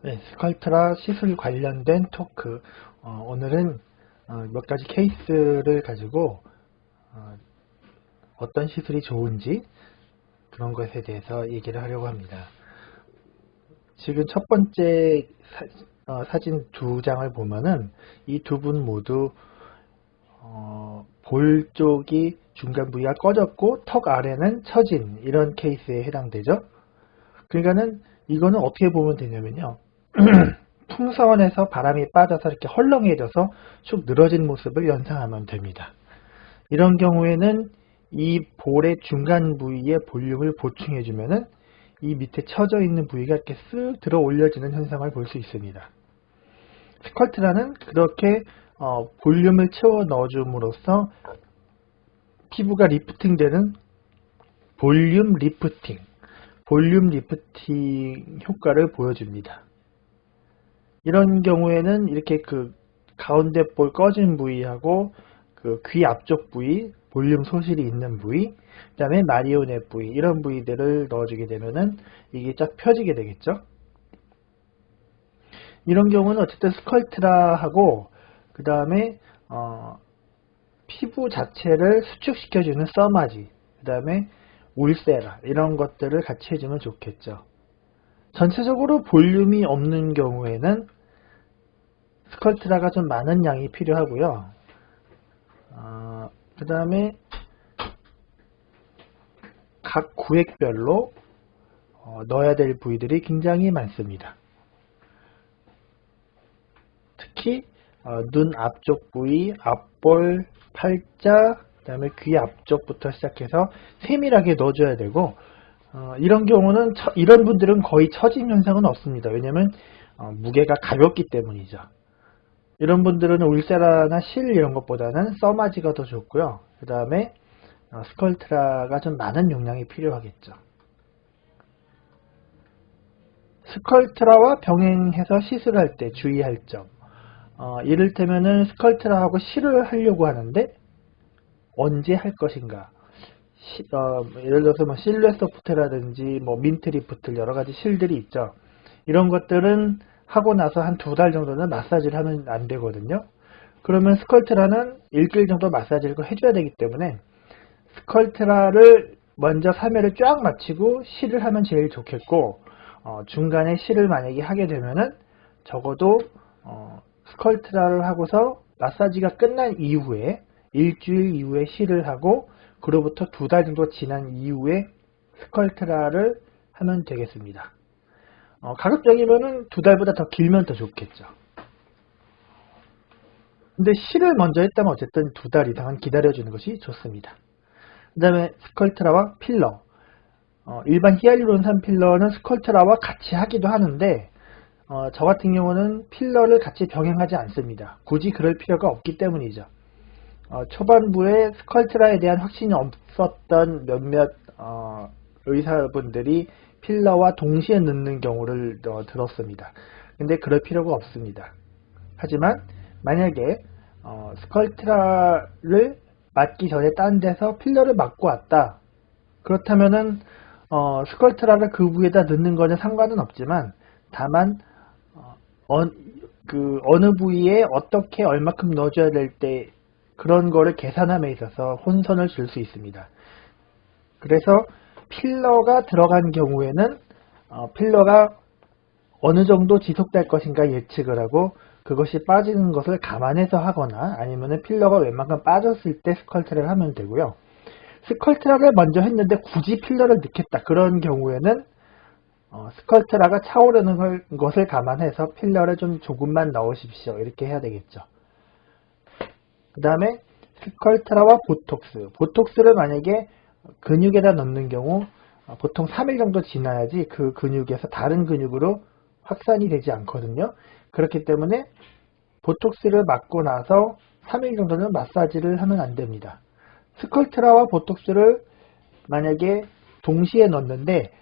네, 스컬트라 시술 관련된 토크. 오늘은 몇 가지 케이스를 가지고 어떤 시술이 좋은지 그런 것에 대해서 얘기를 하려고 합니다. 지금 첫 번째 사진 두 장을 보면은 이 두 분 모두 볼 쪽이 중간 부위가 꺼졌고 턱 아래는 처진 이런 케이스에 해당되죠. 그러니까는 이거는 어떻게 보면 되냐면요. 풍선에서 바람이 빠져서 이렇게 헐렁해져서 축 늘어진 모습을 연상하면 됩니다. 이런 경우에는 이 볼의 중간 부위에 볼륨을 보충해주면은 이 밑에 처져 있는 부위가 이렇게 쓱 들어 올려지는 현상을 볼 수 있습니다. 스컬트라는 그렇게 볼륨을 채워 넣어줌으로써 피부가 리프팅되는 볼륨 리프팅 효과를 보여줍니다. 이런 경우에는 이렇게 그 가운데 볼 꺼진 부위하고 그 귀 앞쪽 부위, 볼륨 소실이 있는 부위, 그 다음에 마리오넷 부위, 이런 부위들을 넣어주게 되면은 이게 쫙 펴지게 되겠죠. 이런 경우는 어쨌든 스컬트라하고 그 다음에 피부 자체를 수축시켜주는 써마지, 그 다음에 울세라 이런 것들을 같이 해주면 좋겠죠. 전체적으로 볼륨이 없는 경우에는 스컬트라가 좀 많은 양이 필요하고요. 그 다음에 각 구획별로 넣어야 될 부위들이 굉장히 많습니다. 특히 눈 앞쪽 부위, 앞볼, 팔자, 그 다음에 귀 앞쪽부터 시작해서 세밀하게 넣어줘야 되고 이런 경우는 이런 분들은 거의 처짐 현상은 없습니다. 왜냐하면 무게가 가볍기 때문이죠. 이런 분들은 울세라나 실 이런 것보다는 써마지가 더 좋고요. 그 다음에 스컬트라가 좀 많은 용량이 필요하겠죠. 스컬트라와 병행해서 시술할 때 주의할 점. 이를테면은 스컬트라하고 실을 하려고 하는데 언제 할 것인가. 예를 들어서 뭐 실루엣소프트라든지 뭐 민트리프트 여러 가지 실들이 있죠. 이런 것들은 하고 나서 한 두 달 정도는 마사지를 하면 안 되거든요. 그러면 스컬트라는 일주일 정도 마사지를 해줘야 되기 때문에 스컬트라를 먼저 3회를 쫙 마치고 실을 하면 제일 좋겠고 중간에 실을 만약에 하게 되면은 적어도 스컬트라를 하고서 마사지가 끝난 이후에 일주일 이후에 실을 하고 그로부터 두 달 정도 지난 이후에 스컬트라를 하면 되겠습니다. 가급적이면은 두 달보다 더 길면 더 좋겠죠. 근데 실을 먼저 했다면 어쨌든 두 달 이상은 기다려주는 것이 좋습니다. 그 다음에 스컬트라와 필러. 일반 히알루론산 필러는 스컬트라와 같이 하기도 하는데 저 같은 경우는 필러를 같이 병행하지 않습니다. 굳이 그럴 필요가 없기 때문이죠. 초반부에 스컬트라에 대한 확신이 없었던 몇몇 의사분들이 필러와 동시에 넣는 경우를 들었습니다. 근데 그럴 필요가 없습니다. 하지만 만약에 스컬트라를 맞기 전에 딴 데서 필러를 맞고 왔다. 그렇다면은 스컬트라를 그 부위에다 넣는 거는 상관은 없지만 다만 어느 부위에 어떻게 얼마큼 넣어줘야 될 때 그런 거를 계산함에 있어서 혼선을 줄 수 있습니다. 그래서 필러가 들어간 경우에는 필러가 어느 정도 지속될 것인가 예측을 하고 그것이 빠지는 것을 감안해서 하거나 아니면 필러가 웬만큼 빠졌을 때 스컬트라를 하면 되고요. 스컬트라를 먼저 했는데 굳이 필러를 넣겠다. 그런 경우에는 스컬트라가 차오르는 것을 감안해서 필러를 좀 조금만 넣으십시오. 이렇게 해야 되겠죠. 그 다음에 스컬트라와 보톡스. 보톡스를 만약에 근육에다 넣는 경우 보통 3일 정도 지나야지 그 근육에서 다른 근육으로 확산이 되지 않거든요. 그렇기 때문에 보톡스를 맞고 나서 3일 정도는 마사지를 하면 안 됩니다. 스컬트라와 보톡스를 만약에 동시에 넣는데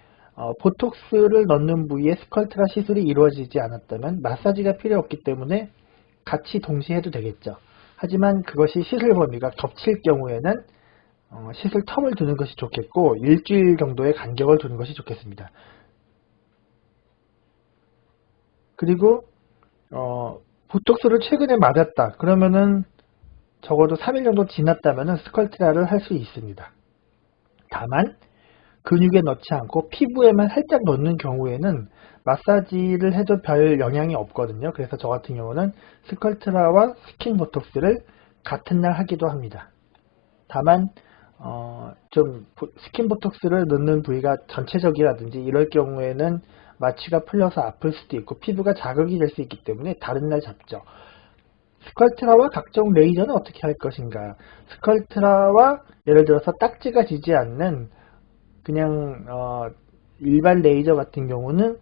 보톡스를 넣는 부위에 스컬트라 시술이 이루어지지 않았다면 마사지가 필요 없기 때문에 같이 동시에 해도 되겠죠. 하지만 그것이 시술 범위가 겹칠 경우에는 시술 텀을 두는 것이 좋겠고 일주일 정도의 간격을 두는 것이 좋겠습니다. 그리고 보톡스를 최근에 맞았다. 그러면은 적어도 3일 정도 지났다면은 스컬트라를 할 수 있습니다. 다만 근육에 넣지 않고 피부에만 살짝 넣는 경우에는 마사지를 해도 별 영향이 없거든요. 그래서 저 같은 경우는 스컬트라와 스킨 보톡스를 같은 날 하기도 합니다. 다만 좀 스킨 보톡스를 넣는 부위가 전체적이라든지 이럴 경우에는 마취가 풀려서 아플 수도 있고 피부가 자극이 될 수 있기 때문에 다른 날 잡죠. 스컬트라와 각종 레이저는 어떻게 할 것인가? 스컬트라와 예를 들어서 딱지가 지지 않는 그냥 일반 레이저 같은 경우는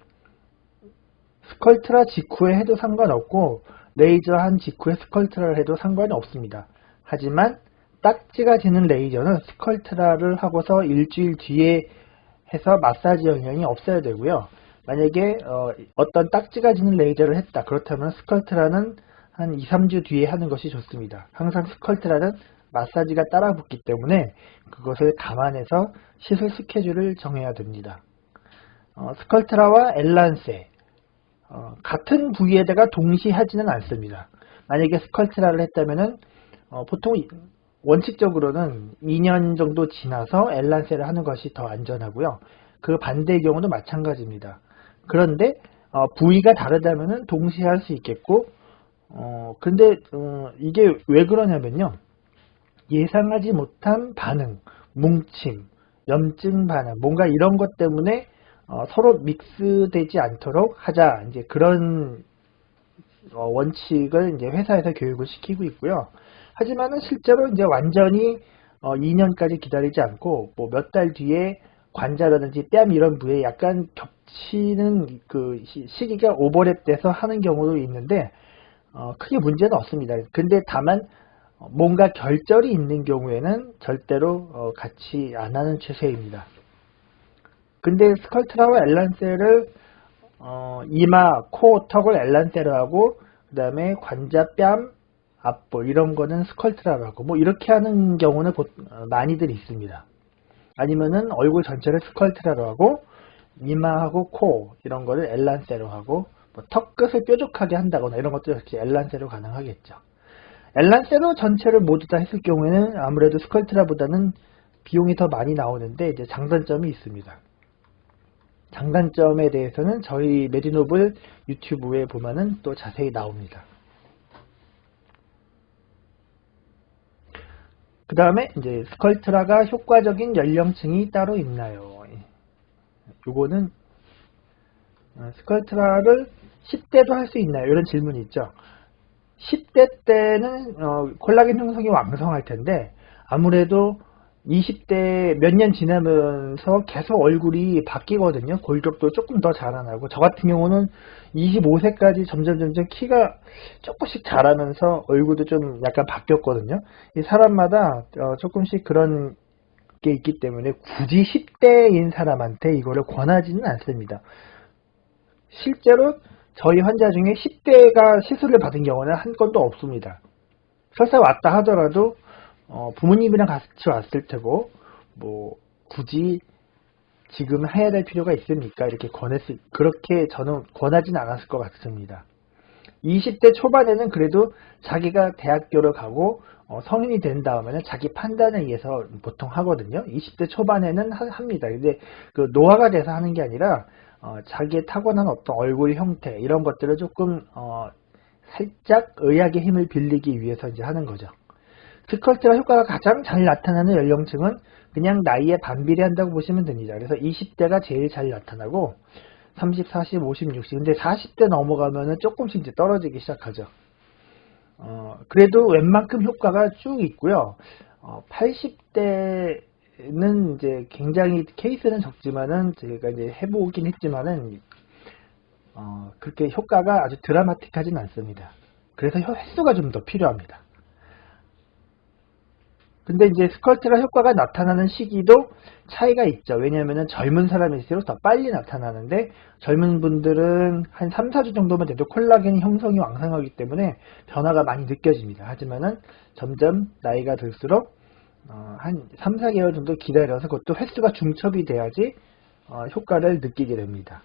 스컬트라 직후에 해도 상관없고 레이저 한 직후에 스컬트라를 해도 상관이 없습니다. 하지만 딱지가 지는 레이저는 스컬트라를 하고서 일주일 뒤에 해서 마사지 영향이 없어야 되고요. 만약에 어떤 딱지가 지는 레이저를 했다. 그렇다면 스컬트라는 한 2, 3주 뒤에 하는 것이 좋습니다. 항상 스컬트라는 마사지가 따라 붙기 때문에 그것을 감안해서 시술 스케줄을 정해야 됩니다. 스컬트라와 엘란세 같은 부위에다가 동시에 하지는 않습니다. 만약에 스컬트라를 했다면은 보통 원칙적으로는 2년 정도 지나서 엘란세를 하는 것이 더 안전하고요. 그 반대의 경우도 마찬가지입니다. 그런데 부위가 다르다면은 동시에 할 수 있겠고 근데 이게 왜 그러냐면요. 예상하지 못한 반응, 뭉침, 염증 반응, 뭔가 이런 것 때문에 서로 믹스되지 않도록 하자. 이제 그런 원칙을 이제 회사에서 교육을 시키고 있고요. 하지만은 실제로 이제 완전히 2년까지 기다리지 않고 뭐 몇 달 뒤에 관자라든지 뺨 이런 부위에 약간 겹치는 그 시기가 오버랩돼서 하는 경우도 있는데 크게 문제는 없습니다. 근데 다만 뭔가 결절이 있는 경우에는 절대로 같이 안 하는 추세입니다. 근데 스컬트라와 엘란세를 이마, 코, 턱을 엘란세로 하고 그 다음에 관자, 뺨, 앞볼 이런 거는 스컬트라로 하고 뭐 이렇게 하는 경우는 많이들 있습니다. 아니면은 얼굴 전체를 스컬트라로 하고 이마하고 코 이런 거를 엘란세로 하고 뭐 턱 끝을 뾰족하게 한다거나 이런 것도 역시 엘란세로 가능하겠죠. 엘란세로 전체를 모두 다 했을 경우에는 아무래도 스컬트라보다는 비용이 더 많이 나오는데 이제 장단점이 있습니다. 장단점에 대해서는 저희 메디노블 유튜브에 보면은 또 자세히 나옵니다. 그 다음에 이제 스컬트라가 효과적인 연령층이 따로 있나요? 요거는 스컬트라를 10대도 할 수 있나요? 이런 질문이 있죠. 10대 때는 콜라겐 형성이 왕성할 텐데 아무래도 20대 몇 년 지나면서 계속 얼굴이 바뀌거든요. 골격도 조금 더 자라나고 저 같은 경우는 25세까지 점점 키가 조금씩 자라면서 얼굴도 좀 약간 바뀌었거든요. 이 사람마다 조금씩 그런 게 있기 때문에 굳이 10대인 사람한테 이거를 권하지는 않습니다. 실제로 저희 환자 중에 10대가 시술을 받은 경우는 한 건도 없습니다. 설사 왔다 하더라도 부모님이랑 같이 왔을 테고 뭐 굳이 지금 해야 될 필요가 있습니까? 이렇게 그렇게 저는 권하진 않았을 것 같습니다. 20대 초반에는 그래도 자기가 대학교를 가고 성인이 된 다음에는 자기 판단에 의해서 보통 하거든요. 20대 초반에는 합니다. 근데 그 노화가 돼서 하는 게 아니라 자기의 타고난 어떤 얼굴 형태 이런 것들을 조금 살짝 의학의 힘을 빌리기 위해서 이제 하는 거죠. 스컬트라 효과가 가장 잘 나타나는 연령층은 그냥 나이에 반비례한다고 보시면 됩니다. 그래서 20대가 제일 잘 나타나고 30, 40, 50, 60. 근데 40대 넘어가면은 조금씩 이제 떨어지기 시작하죠. 그래도 웬만큼 효과가 쭉 있고요. 80대는 이제 굉장히 케이스는 적지만은 제가 이제 해보긴 했지만은 그렇게 효과가 아주 드라마틱하진 않습니다. 그래서 횟수가 좀 더 필요합니다. 근데 이제 스컬트라 효과가 나타나는 시기도 차이가 있죠. 왜냐하면 젊은 사람일수록 더 빨리 나타나는데 젊은 분들은 한 3, 4주 정도만 돼도 콜라겐 형성이 왕성하기 때문에 변화가 많이 느껴집니다. 하지만은 점점 나이가 들수록 한 3, 4개월 정도 기다려서 그것도 횟수가 중첩이 돼야지 효과를 느끼게 됩니다.